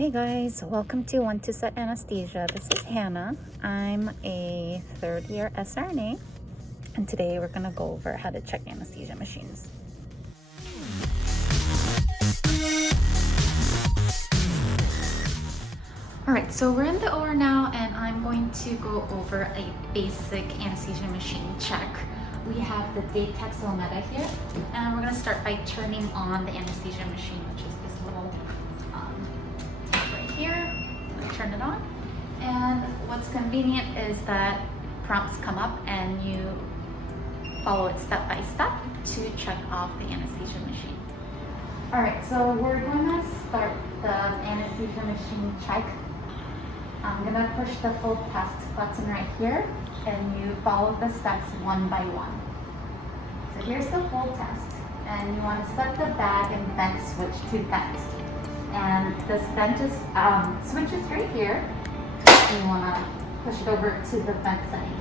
Hey guys, welcome to One to Set Anesthesia. This is Hannah. I'm a third year SRNA, and today we're gonna go over how to check anesthesia machines. Alright, so we're in the OR now, and I'm going to go over a basic anesthesia machine check. We have the Datex-Omeda here, and we're gonna start by turning on the anesthesia machine, which is this little here. Turn it on, and what's convenient is that prompts come up and you follow it step by step to check off the anesthesia machine. All right, so we're going to start the anesthesia machine check. I'm going to push the full test button right here, and you follow the steps one by one. So here's the full test, and you want to set the bag and vent switch to vent. And this vent is switch is right here. You want to push it over to the vent setting.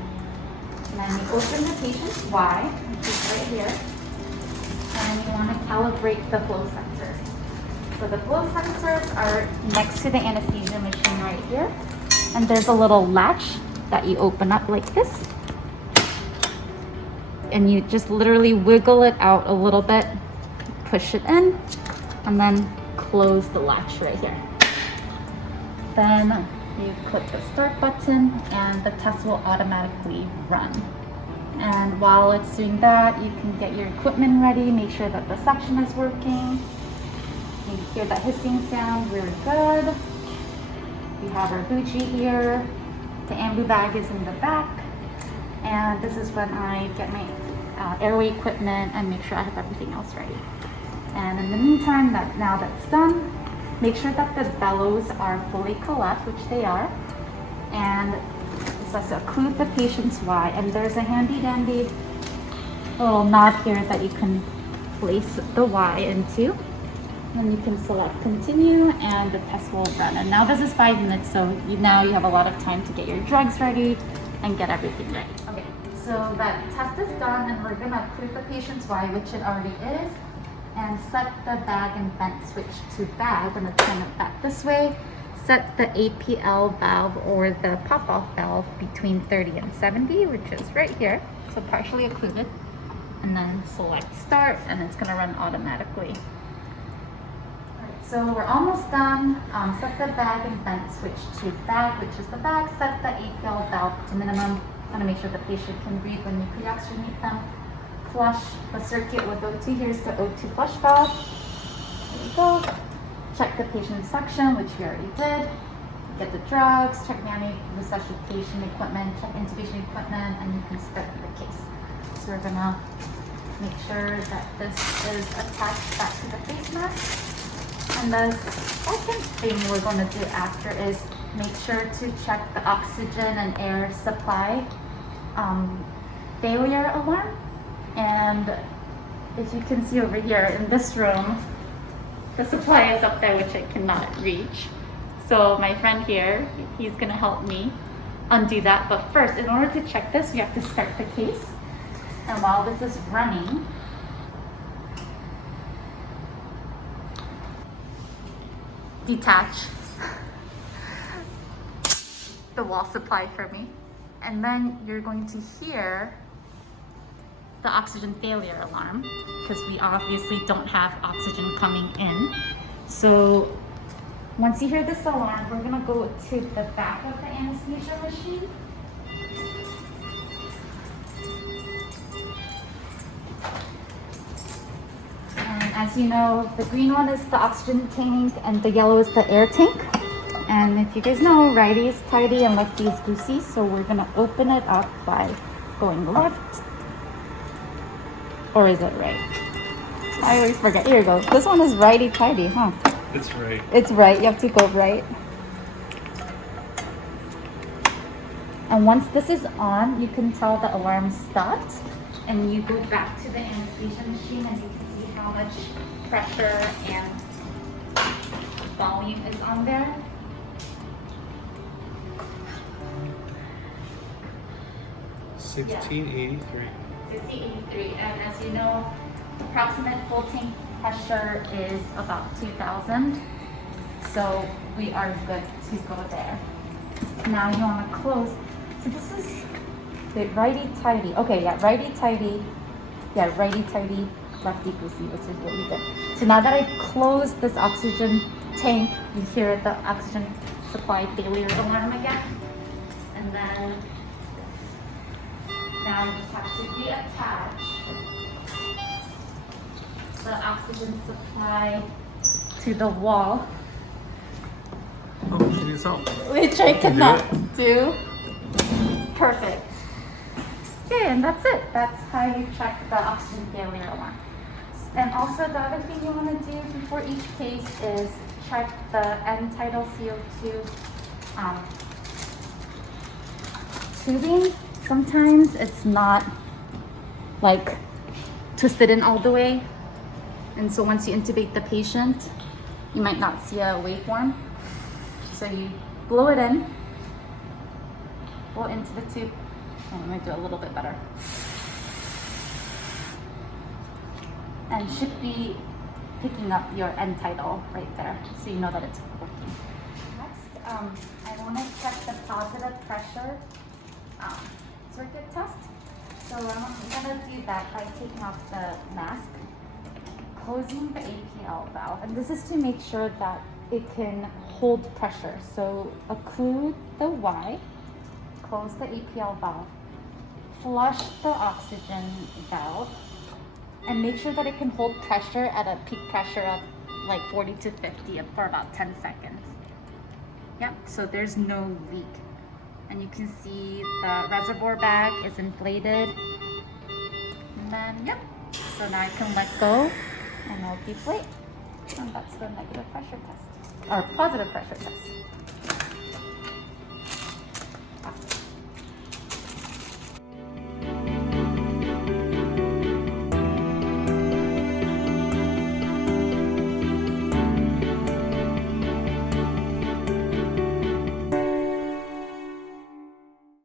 And then you open the patient's Y, which is right here. And you want to calibrate the flow sensors. So the flow sensors are next to the anesthesia machine right here. And there's a little latch that you open up like this. And you just literally wiggle it out a little bit, push it in, and then close the latch right here. Then you click the start button and the test will automatically run. And while it's doing that, you can get your equipment ready, make sure that the suction is working. You can hear that hissing sound really good. We have our Gucci here. The ambu bag is in the back. And this is when I get my airway equipment and make sure I have everything else ready. And in the meantime, now that's done, make sure that the bellows are fully collapsed, which they are. And this has to occlude the patient's Y. And there's a handy dandy little knob here that you can place the Y into. And you can select continue and the test will run. And now this is 5 minutes, so now you have a lot of time to get your drugs ready and get everything ready. Okay, so that test is done, and we're gonna occlude the patient's Y, which it already is. And set the bag and vent switch to bag. I'm going to turn it back this way. Set the APL valve or the pop-off valve between 30 and 70, which is right here. So partially occluded. And then select start, and it's going to run automatically. Alright, so we're almost done. Set the bag and vent switch to bag, which is the bag. Set the APL valve to minimum. Want to make sure the patient can breathe when you pre-oxygenate them. Flush the circuit with O2. Here's the O2 flush valve. There we go. Check the patient's suction, which we already did. Get the drugs, check manual resuscitation equipment, check intubation equipment, and you can start the case. So we're gonna make sure that this is attached back to the face mask. And the second thing we're gonna do after is make sure to check the oxygen and air supply failure alarm. And as you can see over here in this room, the supply is up there, which I cannot reach. So my friend here, he's gonna help me undo that. But first, in order to check this, we have to start the case. And while this is running, detach the wall supply for me. And then you're going to hear the oxygen failure alarm, because we obviously don't have oxygen coming in. So once you hear this alarm, we're gonna go to the back of the anesthesia machine. And as you know, the green one is the oxygen tank and the yellow is the air tank. And if you guys know, righty is tidy and lefty is goosey, so we're gonna open it up by going left. Or is it right? I always forget. Here you go. This one is righty-tighty, huh? It's right. It's right. You have to go right. And once this is on, you can tell the alarm stopped. And you go back to the anesthesia machine and you can see how much pressure and volume is on there. Yeah. 1683. 1683, and as you know, approximate full tank pressure is about 2,000. So we are good to go there. Now you want to close. So this is the righty-tighty. Okay, yeah, righty-tighty. Yeah, righty-tighty, lefty-goosey, which is what we did. So now that I've closed this oxygen tank, you hear the oxygen supply failure alarm again. And then now you just have to reattach the oxygen supply to the wall, Oh, she needs help. which I do cannot it. do. Perfect. Okay, and that's it. That's how you check the oxygen failure alarm. And also the other thing you want to do before each case is check the end tidal CO2 tubing. Sometimes it's not like twisted in all the way. And so once you intubate the patient, you might not see a waveform. So you blow it in, blow into the tube. I'm gonna do a little bit better. And should be picking up your end tidal right there, so you know that it's working. Next, I want to check the positive pressure circuit test. So I'm gonna do that by taking off the mask, closing the APL valve, and this is to make sure that it can hold pressure. So occlude the Y, close the APL valve, flush the oxygen valve, and make sure that it can hold pressure at a peak pressure of like 40 to 50 for about 10 seconds. Yep, so there's no leak. And you can see the reservoir bag is inflated. And then, yep, so now I can let go and I'll deflate. And that's the negative pressure test, or positive pressure test.